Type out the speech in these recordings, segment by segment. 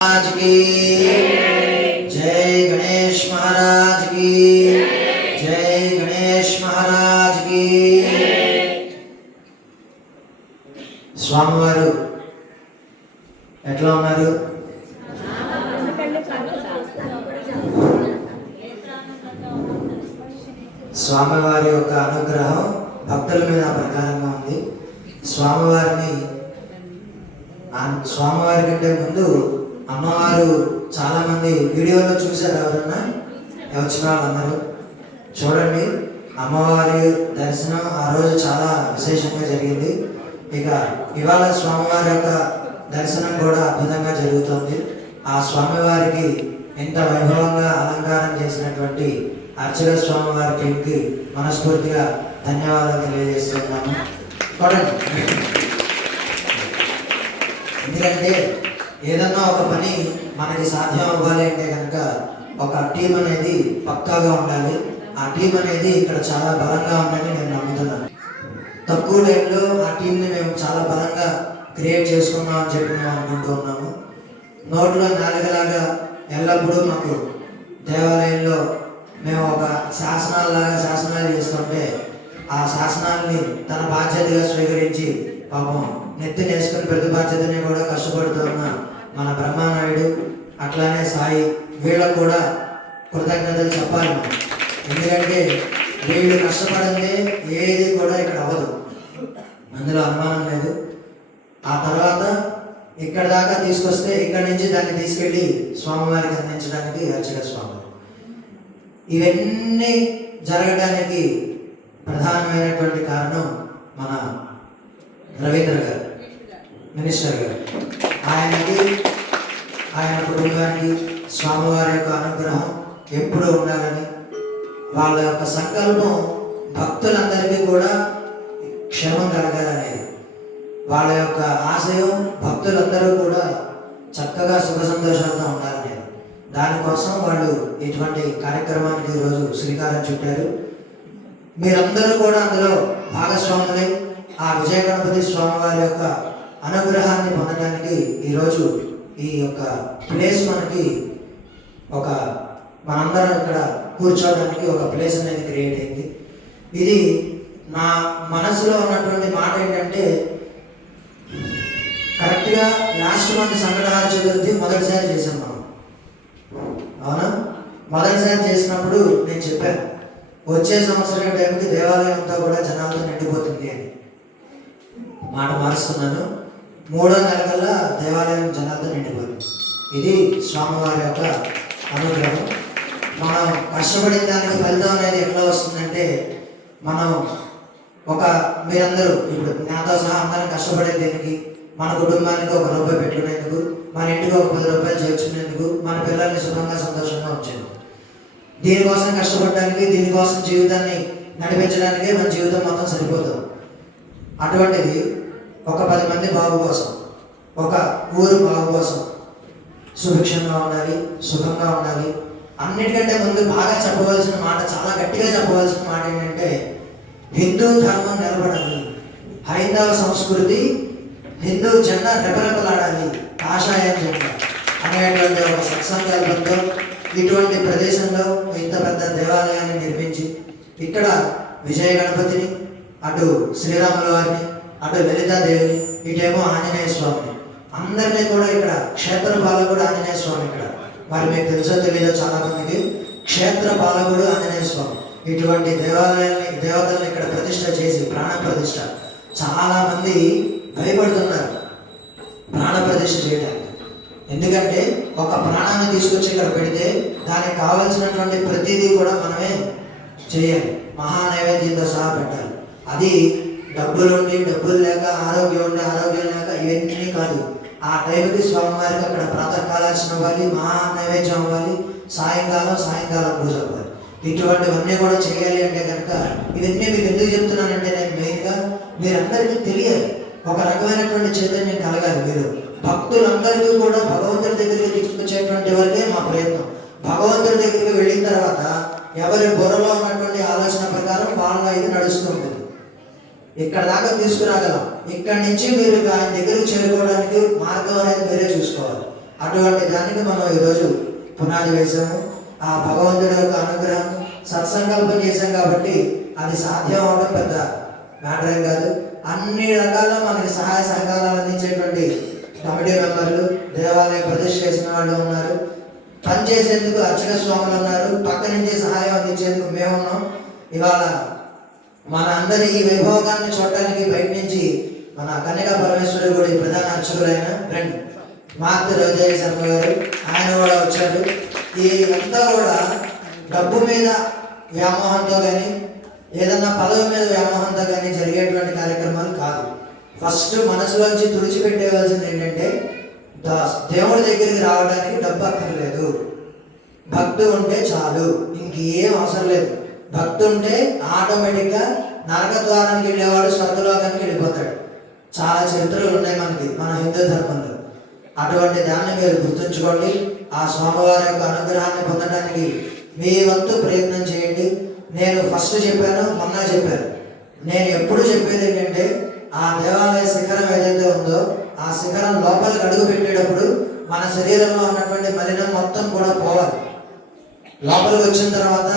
महाराज की जय, गणेश महाराज की जय, गणेश महाराज की। స్వామివారు ఎట్లా ఉన్నారు? స్వామివారి యొక్క అనుగ్రహం భక్తుల మీద ప్రకారంగా ఉంది. స్వామివారి కంటే ముందు అమ్మవారు చాలా మంది వీడియోలో చూశారు. ఎవరన్నా వచ్చిన వాళ్ళందరూ చూడండి, అమ్మవారి దర్శనం ఆ రోజు చాలా విశేషంగా జరిగింది. ఇక ఇవాళ స్వామివారి యొక్క దర్శనం కూడా అద్భుతంగా జరుగుతుంది. ఆ స్వామివారికి ఎంత వైభవంగా అలంకారం చేసినటువంటి అర్చక స్వామివారి టీంకి మనస్ఫూర్తిగా ధన్యవాదాలు తెలియజేస్తున్నాము. ఎందుకంటే ఏదన్నా ఒక పని మనకి సాధ్యం అవ్వాలి అంటే కనుక ఒక టీం అనేది పక్కాగా ఉండాలి. ఆ టీం అనేది ఇక్కడ చాలా బలంగా ఉందని నేను నమ్ముతున్నాను. తక్కువ టైంలో ఆ టీంని మేము చాలా బలంగా క్రియేట్ చేసుకున్నాం అని చెప్పి మేము అనుకుంటూ ఉన్నాము. నోట్లో నాలుగలాగా ఎల్లప్పుడూ మాకు దేవాలయంలో మేము ఒక శాసనాలు చేస్తుంటే ఆ శాసనాల్ని తన బాధ్యతగా స్వీకరించి పాపం నెత్తి నేసుకుని ప్రతి బాధ్యతని కూడా కష్టపడుతున్న మన బ్రహ్మానాయుడు అట్లానే సాయి వీళ్ళకు కూడా కృతజ్ఞతలు చెప్పాలి. ఎందుకంటే వీళ్ళు కష్టపడింది ఏది కూడా ఇక్కడ అవ్వదు, అందులో అనుమానం లేదు. ఆ తర్వాత ఇక్కడ దాకా తీసుకొస్తే ఇక్కడి నుంచి దాన్ని తీసుకెళ్ళి స్వామివారికి అందించడానికి అర్చక స్వామి. ఇవన్నీ జరగడానికి ప్రధానమైనటువంటి కారణం మన రవీంద్ర గారు, మినిస్టర్ గారు. ఆయన కుటుంబానికి స్వామివారి యొక్క అనుగ్రహం ఎప్పుడూ ఉండాలని, వాళ్ళ యొక్క సంకల్పం భక్తులందరికీ కూడా క్షేమం కలగాలనేది వాళ్ళ యొక్క ఆశయం. భక్తులందరూ కూడా చక్కగా సుఖ సంతోషాలతో ఉండాలనేది. దానికోసం వాళ్ళు ఇటువంటి కార్యక్రమానికి ఈరోజు శ్రీకారం చుట్టారు. మీరందరూ కూడా అందులో భాగస్వాములై ఆ విజయ గణపతి స్వామివారి యొక్క అనుగ్రహాన్ని పొందడానికి ఈరోజు ఈ యొక్క ప్లేస్ మనకి మనందరం ఇక్కడ కూర్చోవడానికి ఒక ప్లేస్ అనేది క్రియేట్ అయింది. ఇది నా మనసులో ఉన్నటువంటి మాట ఏంటంటే, కరెక్ట్గా లాస్ట్ మంత్ సంకటహార చతుర్థి మొదటిసారి చేశాం మనం, అవునా? మొదటిసారి చేసినప్పుడు నేను చెప్పాను, వచ్చే సంవత్సరం టైంకి దేవాలయం అంతా కూడా జనాలతో నిండిపోతుంది అని. మాట మారుస్తున్నాను, 3వ నెల కల్లా దేవాలయం జనాలతో నిండిపోతుంది. ఇది స్వామివారి యొక్క అనుగ్రహం. మనం కష్టపడిన దానికి ఫలితం అనేది ఎట్లా వస్తుందంటే, మనం మీరందరూ ఇప్పుడు నాతో సహా అందరం కష్టపడేది దేనికి? మన కుటుంబానికి ఒక రూపాయి పెట్టుకునేందుకు, మన ఇంటికి ఒక 10 రూపాయలు చేర్చుకునేందుకు, మన పిల్లల్ని సుఖంగా సంతోషంగా ఉంచేందుకు. దీనికోసం కష్టపడడానికి, దీనికోసం జీవితాన్ని నడిపించడానికే మన జీవితం మొత్తం సరిపోతుంది. అటువంటిది ఒక 10 మంది బాగు కోసం, ఒక ఊరు బాగు కోసం సుభిక్షంగా ఉండాలి, సుఖంగా ఉండాలి. అన్నిటికంటే ముందు బాగా చెప్పవలసిన మాట, చాలా గట్టిగా చెప్పవలసిన మాట ఏంటంటే, హిందూ ధర్మం నిలబడాలి, హైందవ సంస్కృతి, హిందూ జెండా రెపరెపలాడాలి, కాషాయ జెండా అనేటువంటి ఒక సత్సంకల్పంతో ఇటువంటి ప్రదేశంలో ఇంత పెద్ద దేవాలయాన్ని నిర్మించి ఇక్కడ విజయ గణపతిని, అటు శ్రీరాముల వారిని, అటు లలితాదేవిని, ఇటేమో ఆంజనేయ స్వామిని, అందరినీ కూడా ఇక్కడ క్షేత్ర పాలకుడు ఆంజనేయ స్వామి. ఇక్కడ మరి మీకు తెలుసో తెలియదో చాలా మందికి, క్షేత్ర పాలకుడు ఆంజనేయ స్వామి. ఇటువంటి దేవతల్ని ఇక్కడ ప్రతిష్ట చేసి ప్రాణ ప్రతిష్ట, చాలా మంది భయపడుతున్నారు ప్రాణ ప్రతిష్ఠ చేయడానికి. ఎందుకంటే ఒక ప్రాణాన్ని తీసుకొచ్చి ఇక్కడ పెడితే దానికి కావలసినటువంటి ప్రతిదీ కూడా మనమే చేయాలి, మహానైవేద్యంతో సహా పెట్టాలి. అది డబ్బులు లేక, ఆరోగ్యం లేక ఇవన్నీ కాదు. ఆ టైంకి స్వామివారికి అక్కడ ప్రాతకాలార్చన అవ్వాలి, మహానైవేద్యం అవ్వాలి, సాయంకాలం పూజ అవ్వాలి. ఇటువంటివన్నీ కూడా చేయాలి అంటే కనుక ఇవన్నీ మీకు ఎందుకు చెప్తున్నానంటే, నేను మెయిన్గా మీరందరికీ తెలియాలి, ఒక రకమైనటువంటి చైతన్యం కలగాలి. మీరు భక్తులందరికీ కూడా భగవంతుడి దగ్గరికి తీసుకొచ్చేటువంటి వరకే మా ప్రయత్నం. భగవంతుడి దగ్గరికి వెళ్ళిన తర్వాత ఎవరి బుర్రలో ఉన్నటువంటి ఆలోచన ప్రకారం వాళ్ళ ఇది నడుస్తూ ఉంటుంది. ఇక్కడ దాకా తీసుకురాగలం. ఇక్కడి నుంచి మీరు ఆయన దగ్గరికి చేరుకోవడానికి మార్గం అనేది మీరే చూసుకోవాలి. అటువంటి దానికి మనం ఈరోజు పునాది వేసాము. ఆ భగవంతుడి యొక్క అనుగ్రహం, సత్సంకల్పం చేశాం కాబట్టి అది సాధ్యం అవడం పెద్ద మ్యాటర్ ఏం కాదు. అన్ని రకాల మనకి సహాయ సహకారాలు అందించేటువంటి కమిటీ మెంబర్లు, దేవాలయ ప్రతిష్ఠ చేసిన వాళ్ళు ఉన్నారు, పనిచేసేందుకు అర్చక స్వాములు ఉన్నారు, పక్క నుంచి సహాయం అందించేందుకు మేమున్నాం. ఇవాళ మన అందరి ఈ వైభోగాన్ని చూడటానికి బయట నుంచి మన కన్యకా పరమేశ్వరి గుడి ప్రధాన అర్చకులైన ఫ్రెండ్ మార్తి రోజయ్య శర్మ గారు, ఆయన కూడా వచ్చారు. ఇదంతా కూడా డబ్బు మీద వ్యామోహంతో కానీ ఏదన్నా పదవి మీద వ్యామోహంతో కానీ జరిగేటువంటి కార్యక్రమాలు కాదు. ఫస్ట్ మనసులోంచి తుడిచిపెట్టేవాల్సింది ఏంటంటే దేవుడి దగ్గరికి రావడానికి డబ్బు అక్కర్లేదు, భక్తి ఉంటే చాలు, ఇంకేం అవసరం లేదు. భక్తి ఉంటే ఆటోమేటిక్గా నరక ద్వారానికి వెళ్ళేవాడు స్వర్గలోకానికి వెళ్ళిపోతాడు. చాలా చరిత్రలు ఉన్నాయి మనకి మన హిందూ ధర్మంలో. అటువంటి దాన్ని మీరు గుర్తుంచుకోండి. ఆ స్వామివారి యొక్క అనుగ్రహాన్ని పొందడానికి మీ వంతు ప్రయత్నం చేయండి. నేను ఫస్ట్ చెప్పాను, మొన్న చెప్పాను, నేను ఎప్పుడు చెప్పేది ఏంటంటే ఆ దేవాలయ శిఖరం ఏదైతే ఉందో ఆ శిఖరం లోపలికి అడుగు పెట్టేటప్పుడు మన శరీరంలో ఉన్నటువంటి మలినం మొత్తం కూడా పోవాలి. లోపలికి వచ్చిన తర్వాత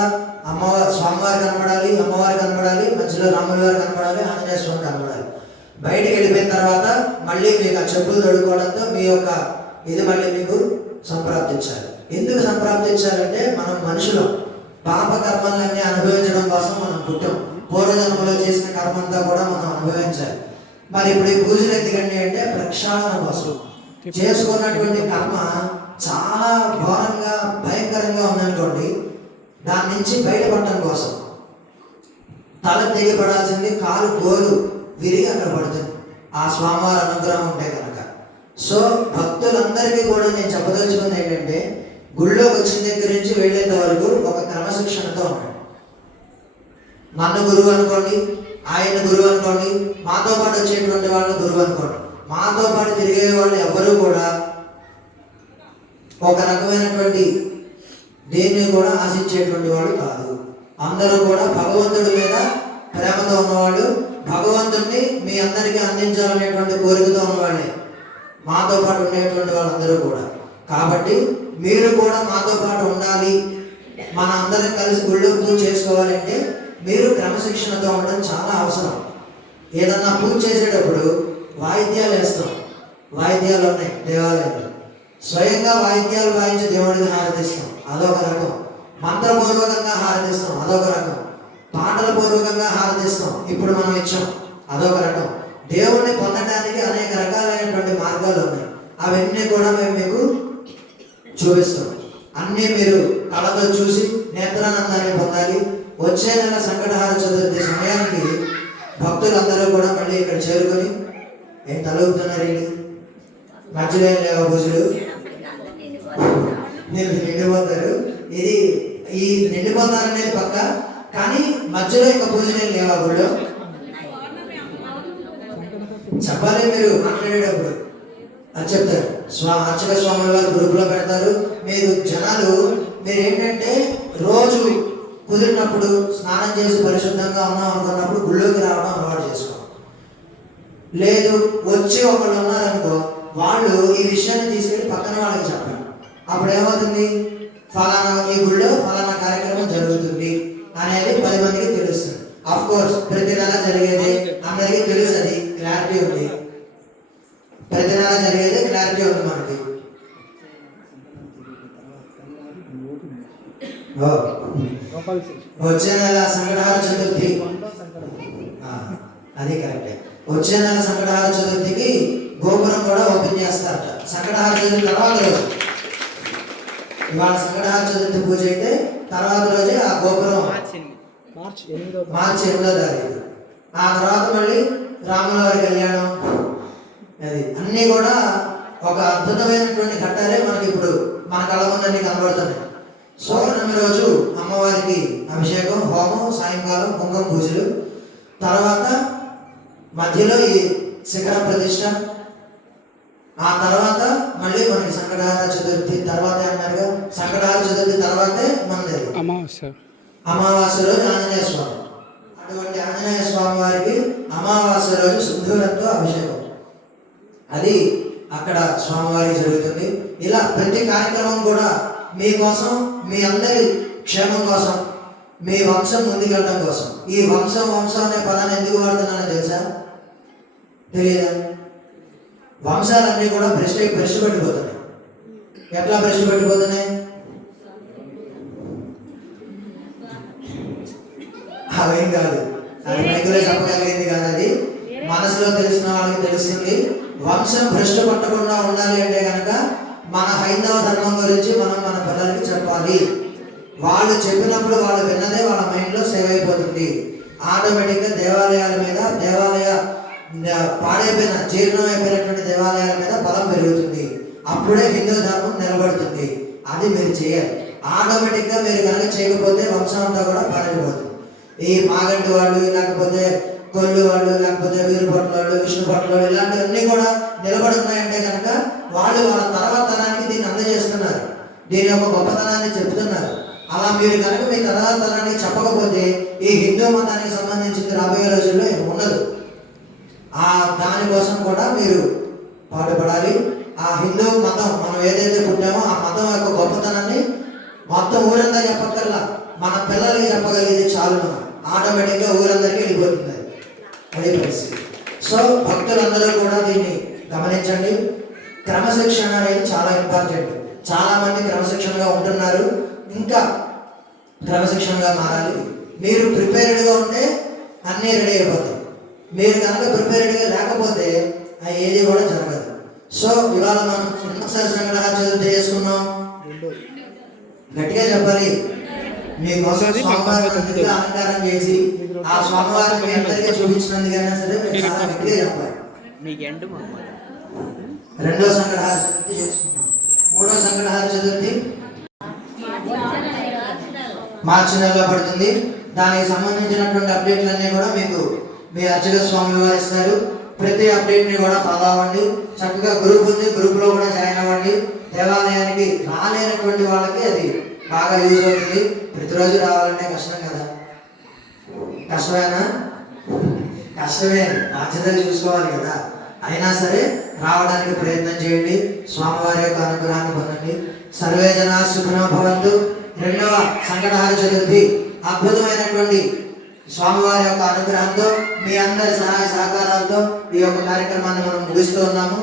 అమ్మవారి స్వామివారు కనబడాలి, అమ్మవారు కనబడాలి, మధ్యలో రాముల వారు కనబడాలి, ఆంజనేయ స్వామి కనబడాలి. బయటికి వెళ్ళిపోయిన తర్వాత మళ్ళీ మీకు ఆ చెప్పులు తొడుకోవడంతో మీ యొక్క ఇది మళ్ళీ మీకు సంప్రాప్తించాలి. ఎందుకు సంప్రాప్తించాలంటే మనం మనుషులు పాప కర్మలన్నీ అనుభవించడం కోసం మనం పుట్టాం. పూర్వజన్మలో చేసిన కర్మంతా కూడా మనం అనుభవించాలి. మరి ఇప్పుడు ఈ పూజలు ఎందుకండి అంటే ప్రక్షాళన కోసం. చేసుకున్నటువంటి కర్మ చాలా ఘోరంగా భయంకరంగా ఉందనుకోండి, దాని నుంచి బయటపడటం కోసం తల తెగిపడాల్సింది కాలు గోరు విరిగి అక్కడ పడుతుంది ఆ స్వామివారి అనుగ్రహం ఉంటే కనుక. సో భక్తులందరికీ కూడా నేను చెప్పదలుచుకుంది ఏంటంటే గుళ్ళోకి వచ్చిన దగ్గర నుంచి వెళ్ళేంత వరకు ఒక క్రమశిక్షణతో ఉండండి. నన్ను గురువు అనుకోండి, ఆయన గురువు అనుకోండి, మాతో పాటు వచ్చేటువంటి వాళ్ళు గురువు అనుకోండి. మాతో పాటు తిరిగే వాళ్ళు ఎవరు కూడా ఒక రకమైనటువంటి దేన్ని కూడా ఆశించేటువంటి వాళ్ళు కాదు. అందరూ కూడా భగవంతుడి మీద ప్రేమతో ఉన్నవాళ్ళు, భగవంతుడిని మీ అందరికీ అందించాలనేటువంటి కోరికతో ఉన్నవాళ్ళే మాతో పాటు ఉండేటువంటి వాళ్ళందరూ కూడా. కాబట్టి మీరు కూడా మాతో పాటు ఉండాలి, మన అందరం కలిసి గుళ్ళో పూజ చేసుకోవాలంటే మీరు క్రమశిక్షణతో ఉండడం చాలా అవసరం. ఏదన్నా పూజ చేసేటప్పుడు వాయిద్యాలు వేస్తాం, వాయిద్యాలు ఉన్నాయి దేవాలయంలో, స్వయంగా వాయిద్యాలు వాయించి దేవుడికి హారతిస్తాం, అదొక రకం. మంత్రపూర్వకంగా హారతిస్తాం, అదొక రకం. పాటల పూర్వకంగా హారతిస్తాం, ఇప్పుడు మనం ఇచ్చాం, అదొక రకం. దేవుణ్ణి పొందడానికి అనేక రకాలైనటువంటి మార్గాలు ఉన్నాయి. అవన్నీ కూడా మేము మీకు చూపిస్తాం. అన్నీ మీరు కళతో చూసి నేత్రానందాన్ని పొందాలి. వచ్చే నెల సంకటహార చతుర్థి సమయానికి భక్తులందరూ కూడా మళ్ళీ ఇక్కడ చేరుకొని ఏం తలుగుతున్నారండి, మధ్యలో లేవా పూజలు మీరు నిండిపోతారు. ఇది ఈ నిండిపోతారనేది పక్క, కానీ మధ్యలో ఇంకా పూజలు ఏం లేవా గుళ్ళో చెప్పాలి. మీరు మాట్లాడేటప్పుడు అది చెప్తారు. అర్చక స్వాముల వారు గ్రూపులో పెడతారు. మీరు జనాలు మీరు ఏంటంటే రోజు కుదిరినప్పుడు స్నానం చేసి పరిశుద్ధంగా ఉన్నాం అనుకున్నప్పుడు గుళ్ళోకి రావడం అలవాటు చేసుకో. లేదు వచ్చి ఒకళ్ళు ఉన్నారనుకో, వాళ్ళు ఈ విషయాన్ని తీసుకెళ్ళి పక్కన వాళ్ళకి చెప్పండి. అప్పుడు ఏమవుతుంది, ఫలానా ఈ గుళ్ళో ఫలానా కార్యక్రమం జరుగుతుంది అనేది 10 మందికి తెలుస్తుంది. అఫ్ కోర్స్ ప్రతి నెల జరిగేది అందరికీ తెలుసు, అది క్లారిటీ ఉంది. ప్రతి నెల జరిగేది క్లారిటీ ఉంది మనకి. వచ్చే నెల సంకటహార చతుర్థి, అది కరెక్టే. వచ్చే నెల సంకటహార చతుర్థికి గోపురం కూడా ఓపెన్ చేస్తారట. సంకటహార చతుర్థి తర్వాత రోజు, ఇవాళ సంకటహార చతుర్థి పూజ అయితే తర్వాత రోజే ఆ గోపురం మార్చి 8వ తారీఖు. ఆ తర్వాత మళ్ళీ రాముల వారి కళ్యాణం, అది అన్నీ కూడా ఒక అద్భుతమైనటువంటి ఘట్టాలే మనకి ఇప్పుడు మన కళ్ళ ముందన్నీ కనబడుతున్నాయి. పౌర్ణమి రోజు అమ్మవారికి అభిషేకం, హోమం, సాయంకాలం కుంకుమ పూజలు, తర్వాత మధ్యలో ఈ శిఖర ప్రతిష్ట, ఆ తర్వాత మళ్ళీ మనకి సంకటహార చతుర్థి తర్వాత అన్నారుగా, సంకటహార చతుర్థి తర్వాతే మనది అమావాస్య రోజు ఆంజనేయ స్వామి. అటువంటి ఆంజనేయ స్వామి వారికి అమావాస్య రోజు సింధూరంతో అభిషేకం. అది అక్కడ స్వామివారికి జరుగుతుంది. ఇలా ప్రతి కార్యక్రమం కూడా మీకోసం, మీ అందరి క్షేమం కోసం, మీ వంశం ముందుకెళ్ళడం కోసం. ఈ వంశం అనే పదాన్ని ఎందుకు వాడుతున్నానో తెలుసా? తెలియదా? వంశాలన్నీ కూడా భ్రష్టు పట్టిపోతున్నాయి. ఎట్లా భ్రష్టు పట్టిపోతున్నాయి? అవేం కాదు, అది మైకులో చెప్పగలిగింది కాదు, అది మనసులో తెలిసిన వాళ్ళకి తెలుస్తుంది. వంశం భ్రష్టు పట్టకుండా ఉండాలి అంటే కనుక మన హైందవ ధర్మం గురించి మనం మన పిల్లలకి చెప్పాలి. వాళ్ళు చెప్పినప్పుడు వాళ్ళు విన్నదే వాళ్ళ మైండ్లో సేవ్ అయిపోతుంది. ఆటోమేటిక్గా దేవాలయాల మీద, పాడైపోయిన జీర్ణం అయిపోయినటువంటి దేవాలయాల మీద బలం పెరుగుతుంది. అప్పుడే హిందూ ధర్మం నిలబడుతుంది. అది మీరు చేయాలి. ఆటోమేటిక్గా మీరు కనుక చేయకపోతే వంశం అంతా కూడా పాడైపోతుంది. ఈ మాగంటి వాళ్ళు, లేకపోతే కొల్లు వాళ్ళు, లేకపోతే వీరుపట్ల వాళ్ళు, విష్ణుపట్ల వాళ్ళు, ఇలాంటివన్నీ కూడా నిలబడుతున్నాయంటే కనుక వాళ్ళు వాళ్ళ తర్వాత తరానికి దీన్ని అందజేస్తున్నారు, దీని యొక్క గొప్పతనాన్ని చెప్తున్నారు. అలా మీరు కనుక మీ తర్వాత తరానికి చెప్పకపోతే ఈ హిందూ మతానికి సంబంధించింది రాబోయే రోజుల్లో ఉండదు. దానికోసం కూడా మీరు పాటుపడాలి. ఆ హిందూ మతం మనం ఏదైతే పుట్టామో ఆ మతం యొక్క గొప్పతనాన్ని మొత్తం ఊరంతా చెప్పక్కర్లా, మన పిల్లలకి చెప్పగలిగేది చాలు. మనం ఆటోమేటిక్గా ఊరందరికీ వెళ్ళిపోతుంది. అదే పరిస్థితి. సో భక్తులందరూ కూడా దీన్ని గమనించండి. క్రమశిక్షణ అనేది చాలా ఇంపార్టెంట్. చాలా మంది క్రమశిక్షణగా ఉంటున్నారు, ఇంకా క్రమశిక్షణగా మారాలి. మీరు ప్రిపేర్డ్గా ఉంటే అన్నీ రెడీ అయిపోతాయి. మీరు కనుక ప్రిపేర్డ్గా లేకపోతే ఏది కూడా జరగదు. సో ఇవాళ మనం ఎన్నోసారి సంగ్రహాలు చదువు చేసుకున్నాం, గట్టిగా చెప్పాలి. మీకోసం స్వామివారి అలంకారం చేసి ఆ స్వామివారిని మీ అందరికీ చూపించినందుకైనా సరే మీరు చాలా గట్టిగా చెప్పాలి. రెండో సంగ్రహాల చతుర్థి చేసుకున్నాం. మూడో సంగ్రహాల చతుర్థి మార్చి నెలలో పడుతుంది. దానికి సంబంధించినటువంటి అప్డేట్లన్నీ కూడా మీకు మీ అర్చక స్వామి వారు ఇస్తారు. ప్రతి అప్డేట్ని కూడా ఫాలో అవ్వండి. చక్కగా గ్రూప్ ఉంది, గ్రూప్లో కూడా జాయిన్ అవ్వండి. దేవాలయానికి రాలేనటువంటి వాళ్ళకి అది బాగా యూజ్ అవుతుంది. ప్రతిరోజు రావాలంటే కష్టం కదా, కష్టమేనా? కష్టమే, బాధ్యతలు చూసుకోవాలి కదా. అయినా సరే రావడానికి ప్రయత్నం చేయండి. స్వామివారి యొక్క అనుగ్రహాన్ని పొందండి. సర్వే జనా సుఖినో భవంతు. రెండవ సంకటహార చతుర్థి అద్భుతమైనటువంటి స్వామివారి యొక్క అనుగ్రహంతో, మీ అందరి సహాయ సహకారాలతో ఈ యొక్క కార్యక్రమాన్ని మనం ముగిస్తూ ఉన్నాము.